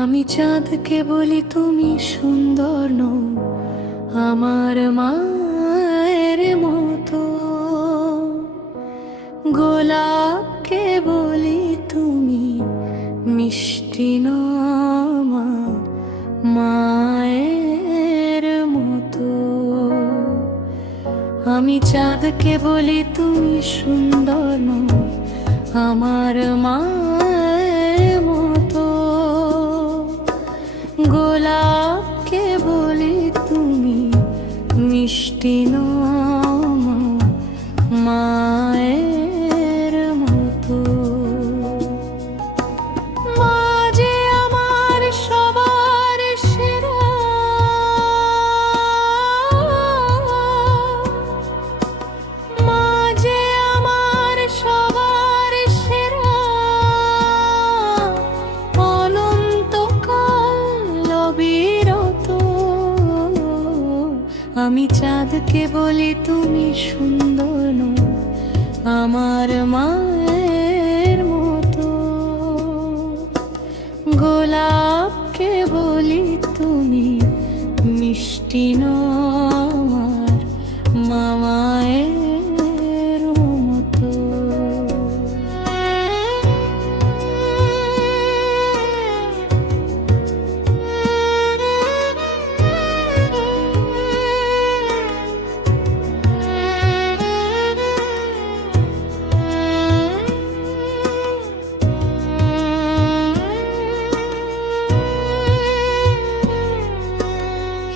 আমি চাঁদকে বলি তুমি সুন্দর নও, আমার মায়ের মতো। গোলাপকে বলি তুমি মিষ্টি নও, আমার মায়ের মতো। আমি চাঁদকে বলি তুমি সুন্দর নও, আমার মায়ের মতো। গোলাপকে বলি তুমি মিষ্টি নও, আমার মায়ের মতো। মা যে আমার সবার সেরা, মা যে আমার সবার সেরা। অনন্তকাল অবিরত আমি চাঁদকে বলি তুমি সুন্দর নও, আমার মায়ের মতো। গোলাপকে বলি তুমি মিষ্টি নও, আমার মায়ের মতো।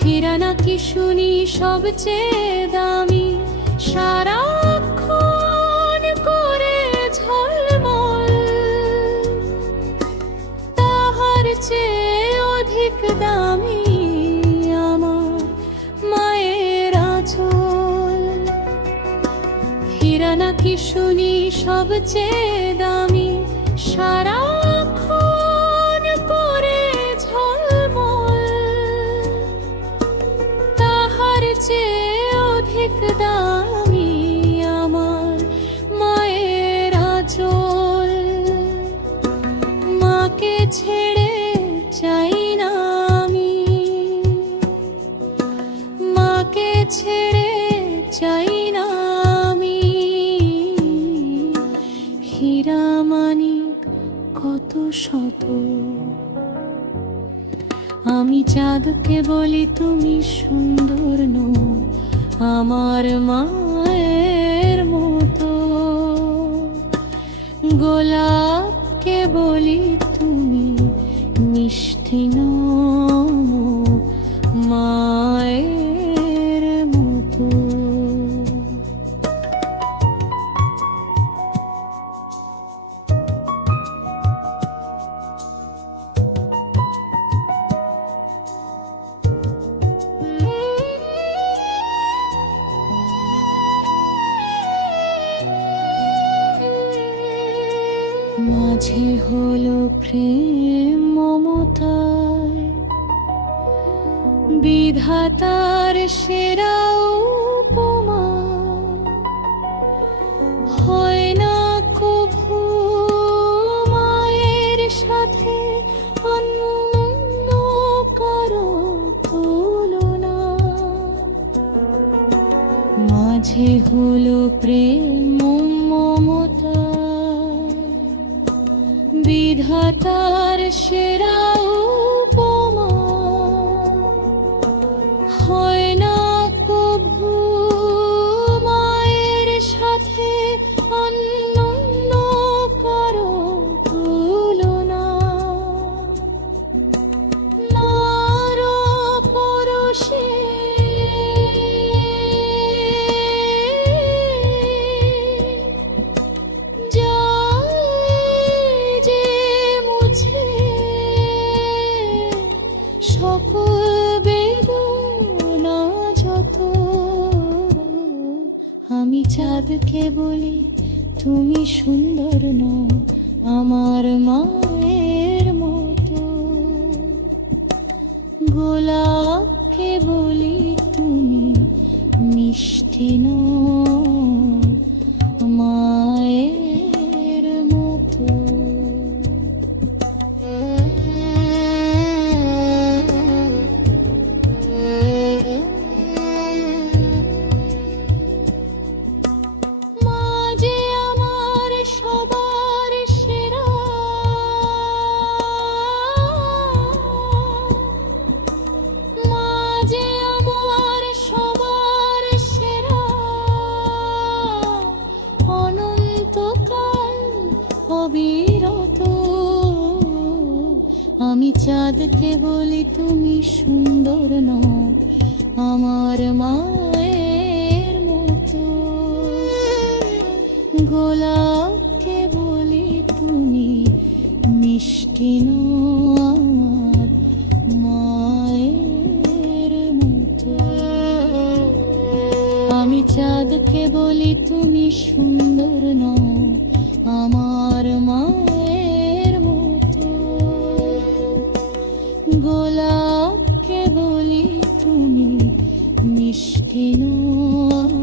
হীরা নাকি শুনি সবচেয়ে দামি, সারাক্ষণ করে ঝলমল। তাহার চেয়ে অধিক দামি আমার মায়ের আঁচল। হীরা নাকি শুনি সবচেয়ে দামি, সারাক্ষণ করে ঝলমল। তাহার চেয়ে অধিক দামি আমার মায়ের আঁচল। মাকে ছেড়ে চাই না আমি, মাকে ছেড়ে চাই না আমি। হীরা মানিক কত শত আমি চাঁদকে বলি তুমি সুন্দর নও, আমার মায়ের মতো। গোলাপকে বলি তুমি মিষ্টি নও, মায়ের মতো। মাঝে হলো প্রেম মমতায়, বিধাতার সেরা উপমা। হয় না কভু মায়ের সাথে অন্য কারো তুলনা। মাঝে হলো প্রেম মমতা, বিধাতার সেরা উপমা। হয় না কভু মায়ের সাথে অন্য কারো তুলনা। নার পরশে সকল বেদনা যত। আমি চাঁদকে বলি তুমি সুন্দর নও, আমার মায়ের মতো। গোলাপকে বলি তুমি মিষ্টি নও, মায়ের মতো। চাঁদকে বলি তুমি সুন্দর নও আমার মায়ের মতো, গোলাপকে বলি তুমি মিষ্টি নও আমার মায়ের মতো। আমি চাঁদকে বলি তুমি সুন্দর নও আমার মায়ের মতো, গোলাপকে বলি তুমি মিষ্টি নও